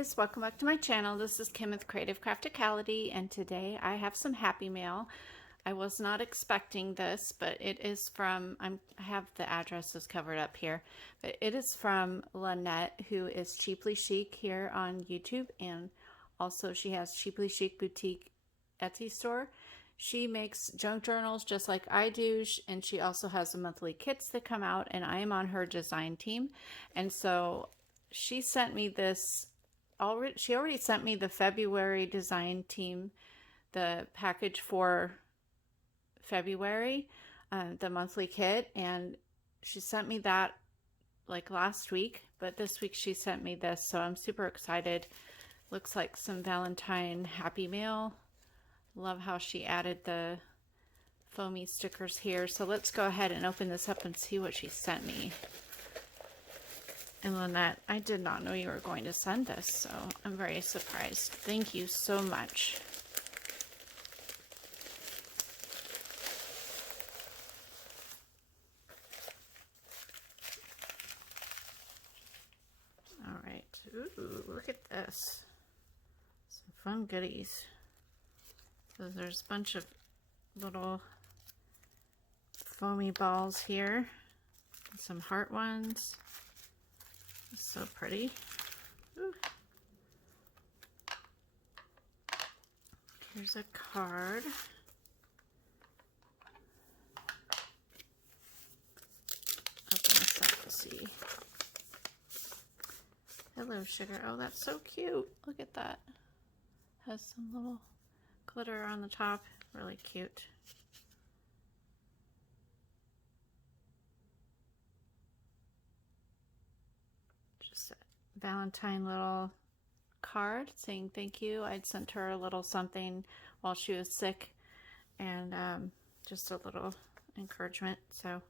guys, welcome back to my channel. This is Kim with Creative Crafticality, and today I have some happy mail. I was not expecting this, but it is from, I have the addresses covered up here, but it is from Lynnette, who is Cheaply Chic here on YouTube, and also she has Cheaply Chic Boutique Etsy store. She makes junk journals just like I do, and she also has the monthly kits that come out, and I am on her design team. And so she sent me this already. She already sent me the February design team, the package for February, the monthly kit, and she sent me that like last week, but this week she sent me this, so I'm super excited. Looks like some Valentine happy mail. Love how she added the foamy stickers here. So let's go ahead and open this up and see what she sent me. And Lynnette, I did not know you were going to send this, so I'm very surprised. Thank you so much. All right. Ooh, look at this. Some fun goodies. So there's a bunch of little foamy balls here. Some heart ones. It's so pretty. Ooh. Here's a card. Open this up to see. Hello, sugar. Oh, that's so cute. Look at that. Has some little glitter on the top. Really cute. Just a Valentine little card saying thank you. I'd sent her a little something while she was sick, and just a little encouragement. So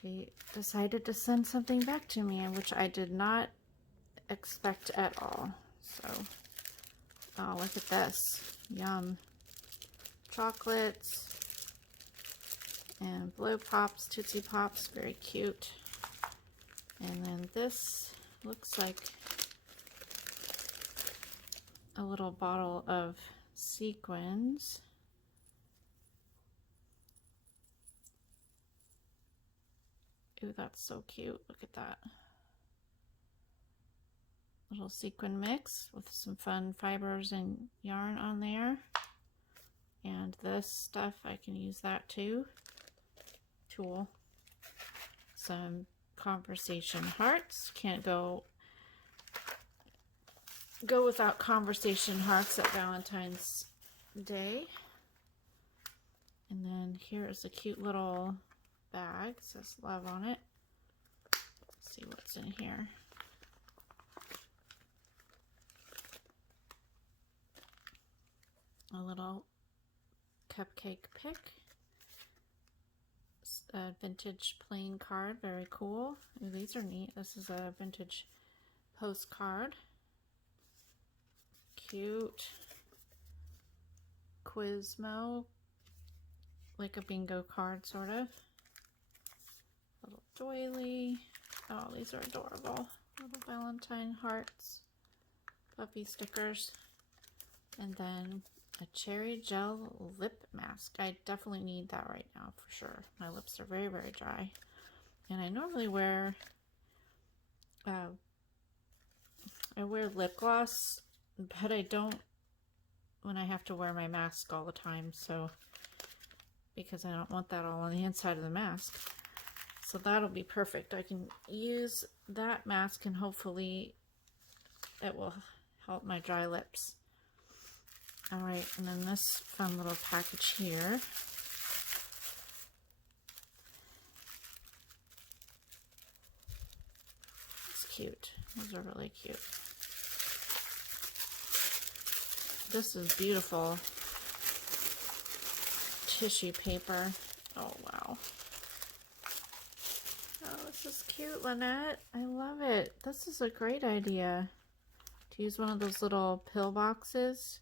she decided to send something back to me, which I did not expect at all. So, oh, look at this. Yum. Chocolates and Blow Pops, Tootsie Pops, very cute. And then this looks like a little bottle of sequins. Ooh, that's so cute. Look at that. Little sequin mix with some fun fibers and yarn on there. And this stuff, I can use that too. Tool. Some conversation hearts. Can't go without conversation hearts at Valentine's Day. And then here is a cute little bag. It says love on it. Let's see what's in here. A little cupcake pick. A vintage playing card, very cool. Ooh, these are neat. This is a vintage postcard. Cute. Quizmo, like a bingo card, sort of. Little doily. Oh, these are adorable. Little Valentine hearts. Puppy stickers. And then a cherry gel lip mask. I definitely need that right now for sure. My lips are very, very dry. And I normally wear, I wear lip gloss, but I don't when I have to wear my mask all the time. So, because I don't want that all on the inside of the mask. So that'll be perfect. I can use that mask and hopefully it will help my dry lips. All right, and then this fun little package here. It's cute. Those are really cute. This is beautiful tissue paper. Oh, wow. Oh, this is cute, Lynnette. I love it. This is a great idea to use one of those little pill boxes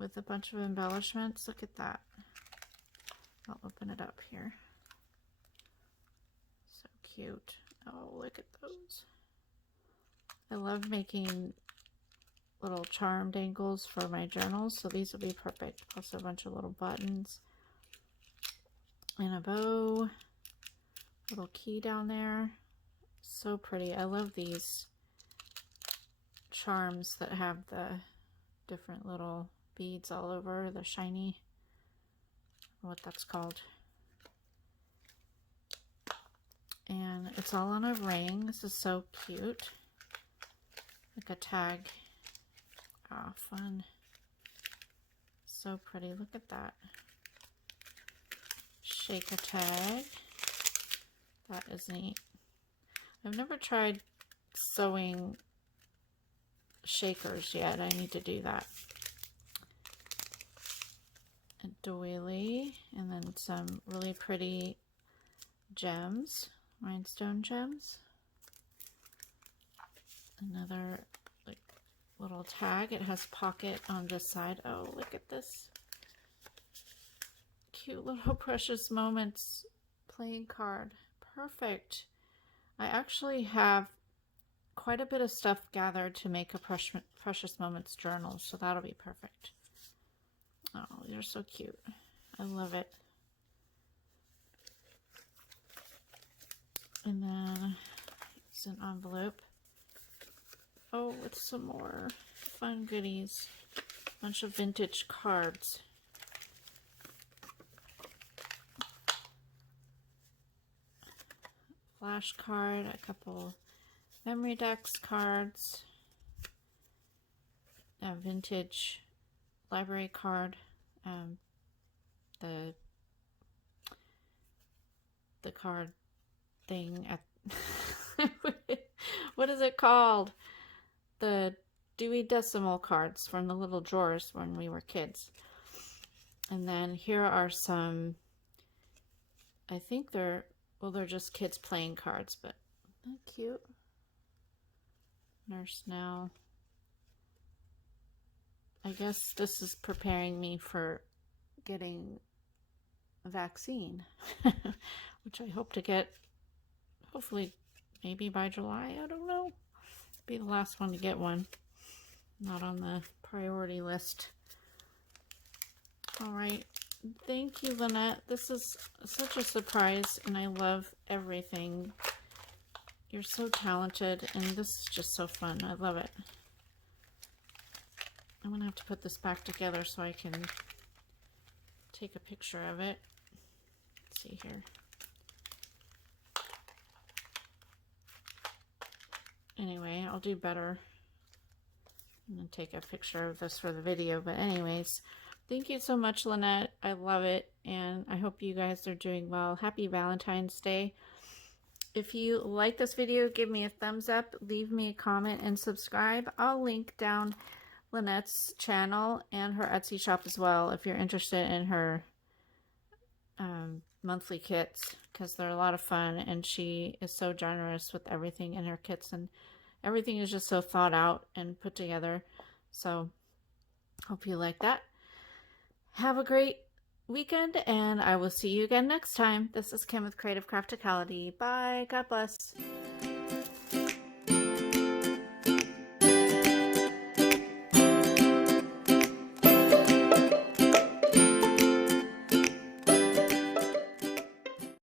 with a bunch of embellishments. Look at that. I'll open it up here. So cute. Oh, look at those. I love making little charm dangles for my journals, so these will be perfect. Plus a bunch of little buttons and a bow, little key down there. So pretty. I love these charms that have the different little beads all over. They're shiny. What that's called. And it's all on a ring. This is so cute. Like a tag. Ah, fun. So pretty. Look at that. Shake a tag. That is neat. I've never tried sewing shakers yet. I need to do that. A doily, and then some really pretty gems, rhinestone gems. Another like little tag. It has pocket on this side. Oh, look at this cute little Precious Moments playing card. Perfect. I actually have quite a bit of stuff gathered to make a Precious Moments journal, so that'll be perfect. Oh, you're so cute. I love it. And then it's an envelope. Oh, with some more fun goodies. Bunch of vintage cards. Flash card, a couple memory decks cards, a vintage library card, the card thing at what is it called? The Dewey Decimal cards from the little drawers when we were kids. And then here are some, I think they're just kids playing cards, but isn't that cute? Nurse Now. I guess this is preparing me for getting a vaccine, which I hope to get, hopefully, maybe by July. I don't know. Be the last one to get one. Not on the priority list. All right. Thank you, Lynnette. This is such a surprise, and I love everything. You're so talented, and this is just so fun. I love it. I'm going to have to put this back together so I can take a picture of it. Let's see here. Anyway, I'll do better. I'm going to take a picture of this for the video, but anyways, thank you so much, Lynnette. I love it, and I hope you guys are doing well. Happy Valentine's Day. If you like this video, give me a thumbs up, leave me a comment, and subscribe. I'll link down Lynnette's channel and her Etsy shop as well if you're interested in her monthly kits, because they're a lot of fun, and she is so generous with everything in her kits, and everything is just so thought out and put together. So hope you like that. Have a great weekend, and I will see you again next time. This is Kim with Creative Crafticality. Bye. God bless.